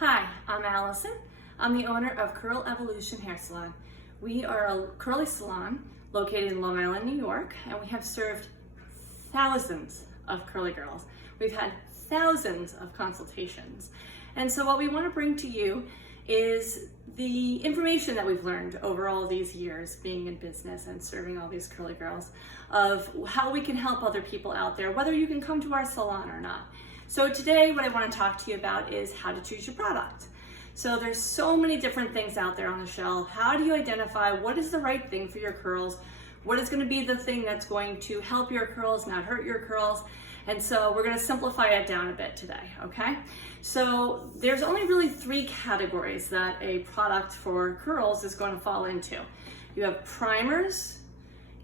Hi, I'm Allison. I'm the owner of Curl Evolution Hair Salon. We are a curly salon located in Long Island, New York, and we have served thousands of curly girls. We've had thousands of consultations. And so what we want to bring to you is the information that we've learned over all these years being in business and serving all these curly girls of how we can help other people out there, whether you can come to our salon or not. So today what I want to talk to you about is how to choose your product. So there's so many different things out there on the shelf. How do you identify what is the right thing for your curls? What is going to be the thing that's going to help your curls, not hurt your curls? And so we're going to simplify it down a bit today, okay? So there's only really three categories that a product for curls is going to fall into. You have primers,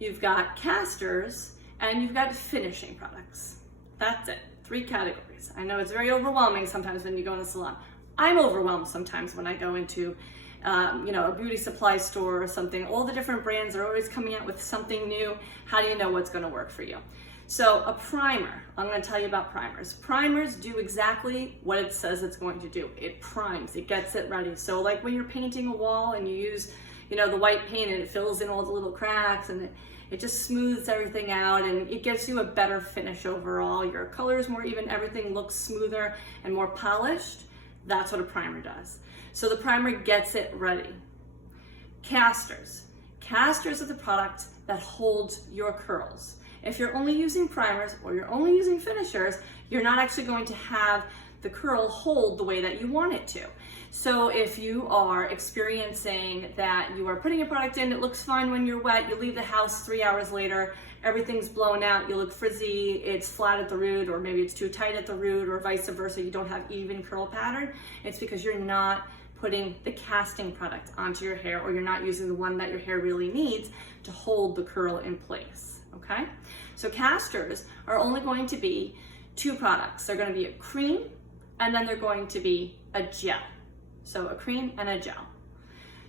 you've got casters, and you've got finishing products. That's it, three categories. I know it's very overwhelming sometimes when you go in the salon. I'm overwhelmed sometimes when I go into a beauty supply store or something. All the different brands are always coming out with something new. How do you know what's going to work for you? So a primer, I'm going to tell you about primers. Primers do exactly what it says it's going to do. It primes, it gets it ready. So like when you're painting a wall and you use, the white paint and it fills in all the little cracks and it just smooths everything out and it gives you a better finish overall. Your color is more even, everything looks smoother and more polished. That's what a primer does. So the primer gets it ready. Casters. Casters are the product that holds your curls. If you're only using primers or you're only using finishers, you're not actually going to have the curl hold the way that you want it to. So if you are experiencing that you are putting a product in, it looks fine when you're wet, you leave the house 3 hours later, everything's blown out, you look frizzy, it's flat at the root, or maybe it's too tight at the root, or vice versa, you don't have even curl pattern, it's because you're not putting the casting product onto your hair, or you're not using the one that your hair really needs to hold the curl in place, okay? So casters are only going to be two products. They're going to be a cream, and then they're going to be a gel. So a cream and a gel.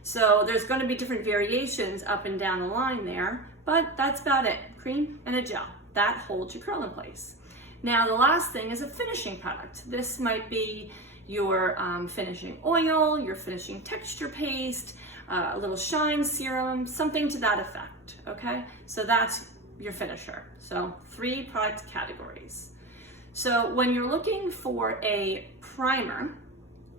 So there's going to be different variations up and down the line there, but that's about it. Cream and a gel. That holds your curl in place. Now the last thing is a finishing product. This might be your finishing oil, your finishing texture paste, a little shine serum, something to that effect, okay? So that's your finisher. So three product categories. So when you're looking for a primer,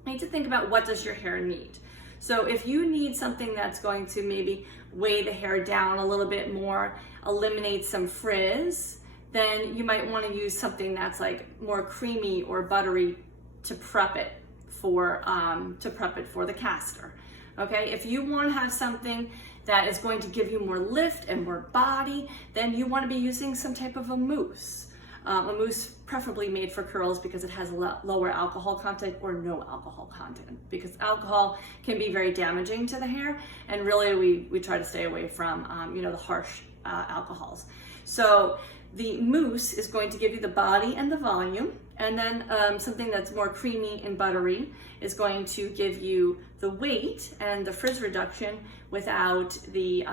you need to think about what does your hair need. So if you need something that's going to maybe weigh the hair down a little bit more, eliminate some frizz, then you might want to use something that's like more creamy or buttery to prep it for the caster. Okay, if you want to have something that is going to give you more lift and more body, then you want to be using some type of a mousse. A mousse preferably made for curls because it has a lower alcohol content or no alcohol content, because alcohol can be very damaging to the hair, and really we try to stay away from the harsh alcohols. So the mousse is going to give you the body and the volume, and then something that's more creamy and buttery is going to give you the weight and the frizz reduction without the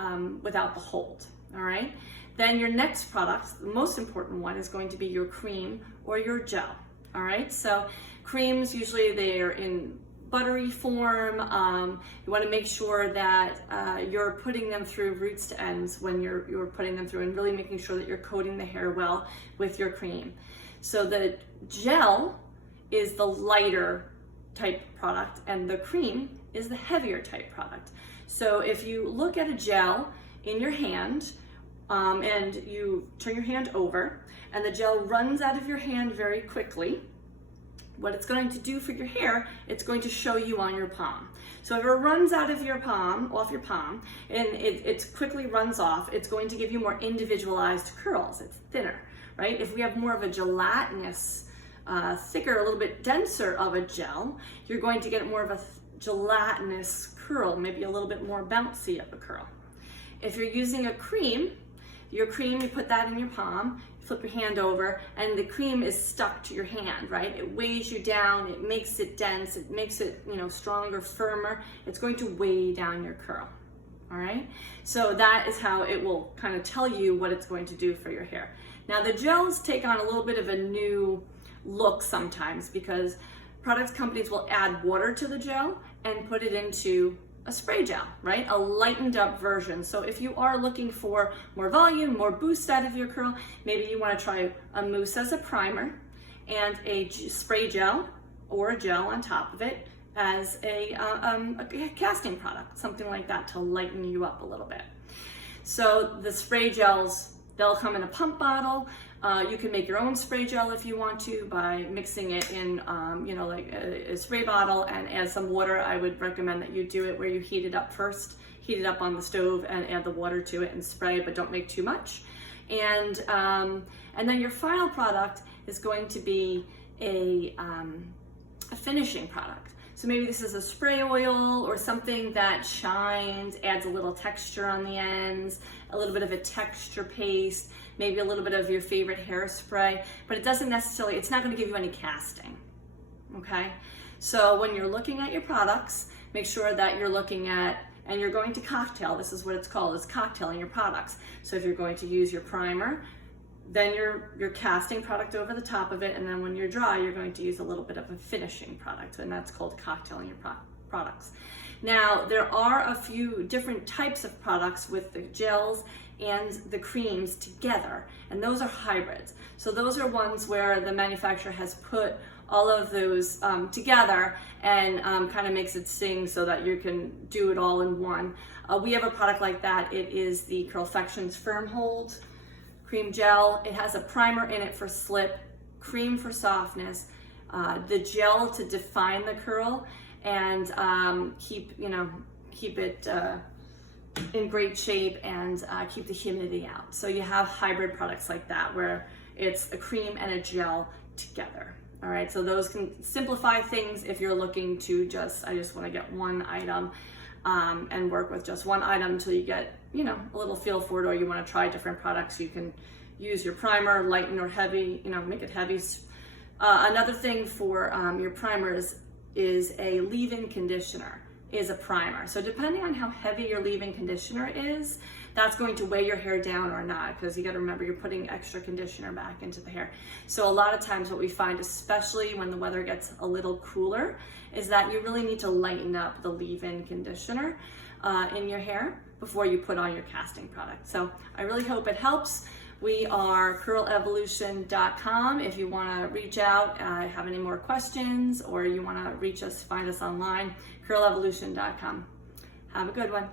hold, all right? Then your next product, the most important one, is going to be your cream or your gel, all right? So creams, usually they're in buttery form. You want to make sure that you're putting them through roots to ends when you're putting them through, and really making sure that you're coating the hair well with your cream. So the gel is the lighter type product, and the cream is the heavier type product. So if you look at a gel in your hand, and you turn your hand over, and the gel runs out of your hand very quickly, what it's going to do for your hair, it's going to show you on your palm. So if it runs out of your palm, off your palm, and it quickly runs off, it's going to give you more individualized curls. It's thinner, right? If we have more of a gelatinous, thicker, a little bit denser of a gel, you're going to get more of a gelatinous curl, maybe a little bit more bouncy of a curl. If you're using a cream, you put that in your palm, flip your hand over, and the cream is stuck to your hand, right? It weighs you down, it makes it dense, it makes it, stronger, firmer. It's going to weigh down your curl, all right? So that is how it will kind of tell you what it's going to do for your hair. Now the gels take on a little bit of a new look sometimes, because products companies will add water to the gel and put it into a spray gel, right? A lightened up version. So if you are looking for more volume, more boost out of your curl, maybe you want to try a mousse as a primer and a spray gel or a gel on top of it as a casting product, something like that to lighten you up a little bit. So the spray gels, they'll come in a pump bottle. You can make your own spray gel if you want to by mixing it in, like a spray bottle and add some water. I would recommend that you do it where you heat it up first, heat it up on the stove and add the water to it and spray, but don't make too much. And then your final product is going to be a finishing product. So maybe this is a spray oil or something that shines, adds a little texture on the ends, a little bit of a texture paste, maybe a little bit of your favorite hairspray, but it doesn't necessarily, it's not going to give you any casting, okay? So when you're looking at your products, make sure that you're looking at, and you're going to cocktail, this is what it's called, is cocktailing your products. So if you're going to use your primer, then your casting product over the top of it, and then when you're dry, you're going to use a little bit of a finishing product, and that's called cocktailing your products. Now, there are a few different types of products with the gels and the creams together, and those are hybrids. So those are ones where the manufacturer has put all of those together and kind of makes it sing so that you can do it all in one. We have a product like that. It is the Curlfections Firm Hold Cream Gel. It has a primer in it for slip, cream for softness, the gel to define the curl and keep it in great shape and keep the humidity out. So you have hybrid products like that where it's a cream and a gel together. All right, so those can simplify things if you're looking to I just want to get one item and work with just one item until you get, a little feel for it, or you want to try different products. You can use your primer, lighten or heavy, make it heavy. Another thing for your primers is a leave-in conditioner is a primer. So depending on how heavy your leave-in conditioner is, that's going to weigh your hair down or not, because you got to remember you're putting extra conditioner back into the hair. So a lot of times what we find, especially when the weather gets a little cooler, is that you really need to lighten up the leave-in conditioner in your hair before you put on your casting product. So I really hope it helps. We are curlevolution.com. If you want to reach out, have any more questions, or you want to reach us, find us online, curlevolution.com. Have a good one.